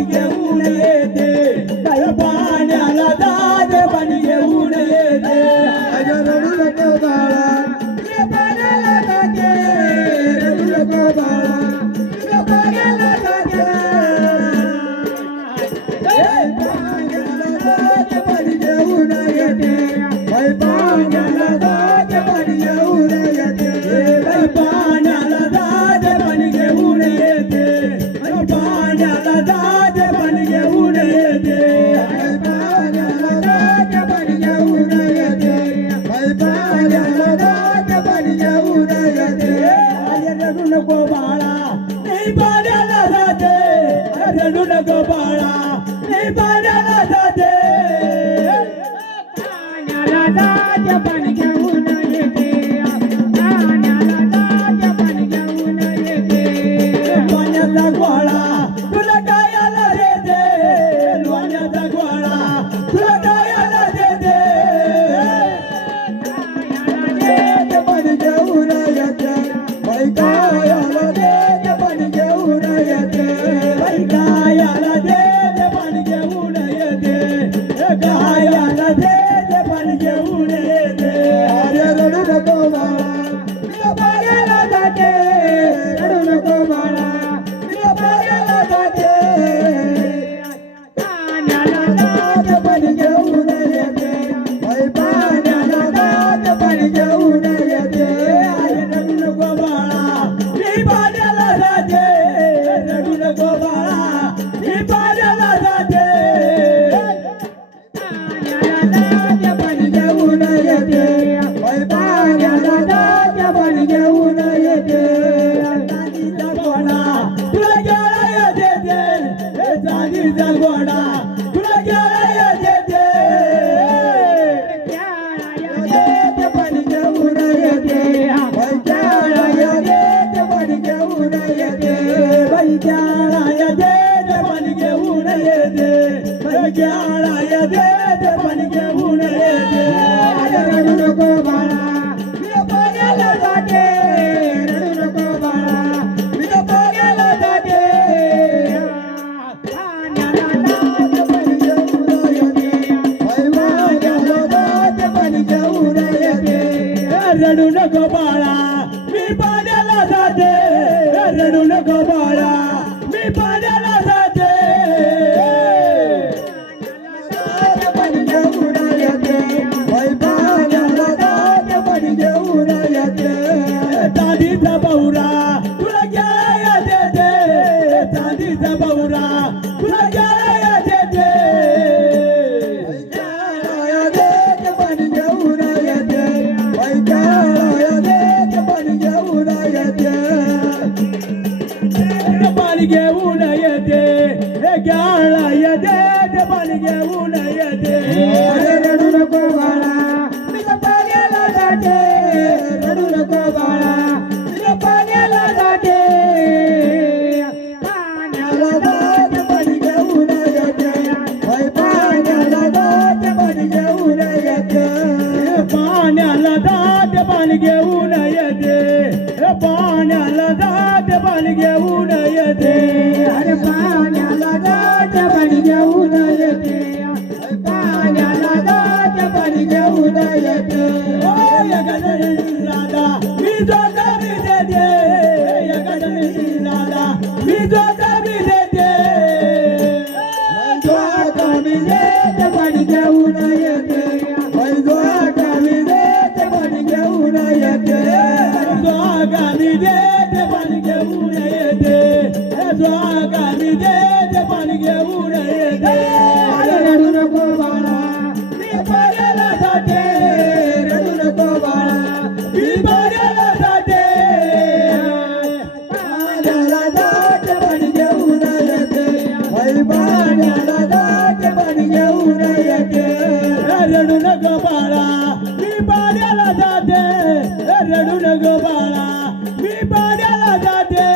पाणी घेऊन येते पाण्याला दाद पाणी घेऊन येते रडू नको बाळा पाण्याला जाते रडू नको बाळा पाण्याला जाते पाण्याला दाद पाणी घेऊन येते पाण्याला दाद पाणी घेऊन येते पाण्याला दाद पाणी घेऊन येते पाण्याला दाद पाणी घेऊन येते पाण्याला दाद पाणी घेऊन येते पाण्याला दाद पाणी घेऊन येते रडू नको बाळा नाही पाण्याला जाते रडू नको बाळा नाही पाण्याला जाते पाण्याला दाद पाणी घेऊन येते पाण्याला दाद पाणी घेऊन येते पाण्याचा गोळा तुला गायाला देते लोण्याचा गोळा तुला गायाला देते पाणी घेऊन येते गायाला देते पाणी घेऊन येते गायाला देते पाणी घेऊन येते गायाला देते पाणी घेऊन येते अरे रडू नको बाळा पाण्याला जाते रडू नको बाळा पाण्याला जाते पाण्याला दाद पाणी घेऊन येते पाण्याला दाद पाणी घेऊन येते अरे रडू नको बाळा मी पाण्याला जाते रडू नको बाळा मी पाण्याला जाते पाण्याला दाद पाणी घेऊन येते पाण्याला दाद पाणी घेऊन येते चांदीचा गोडा तुला घ्यायला देते चांदीचा गोडा तुला घ्यायला देते पाणी घेऊन येते घ्यायला देते पाणी घेऊन येते घ्यायला देते पाणी घेऊन येते घ्यायला देते पाणी घेऊन येते रडू नको बाळा पाण्याला जाते रडू नको बाळा पाण्याला जाते पाण्याला दाद पाणी घेऊन येते पाण्याला दाद पाणी घेऊन येते रडू नको बाळा मी पाण्याला जाते रडू नको बाळा मी पाण्याला जाते पाणी घेऊन येते पाण्याला दाद पाणी घेऊन येते चांदीचा बहुरा तुला घ्यायला देते चांदीचा बहुरा तुला घ्यायला देते देते पाणी घेऊन येते देते पाणी घेऊन येते पाणी घेऊन येते घ्यायला देते पाणी घेऊन येते रडू नको बाळा मी पाण्याला जाते रडू नको बाळा मी पाण्याला जाते पाण्याला दाद पाणी घेऊन येते पाण्याला दाद पाणी घेऊन येते पाण्याला दाद पाणी घेऊन येते पाण्याला दाद पाणी घेऊन येते अरे पाण्याला दाद पाणी घेऊन येते पाण्याला दाद पाणी घेऊन येते दादा मी जोता मी देते दादा मी जोता मी देते जोता मी देते पाणी घेऊन येते जोता मी देते पाणी घेऊन येते जोता मी देते पाणी घेऊन येते जोता मी देते पाणी घेऊन येते रडू नको बाळा मी पाण्याला जाते रडू नको बाळा मी पाण्याला जाते पाण्याला दाद पाणी घेऊन येते पाण्याला दाद पाणी घेऊन येते रडू नको बाळा मी पाण्याला जाते रडू नको बाळा मी पाण्याला जाते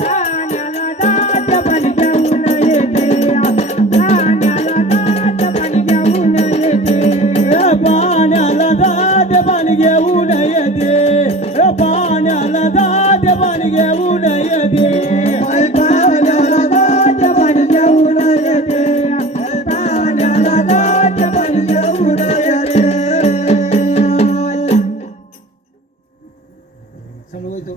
पाण्याला दाद पाणी घेऊन येते पाण्याला होतो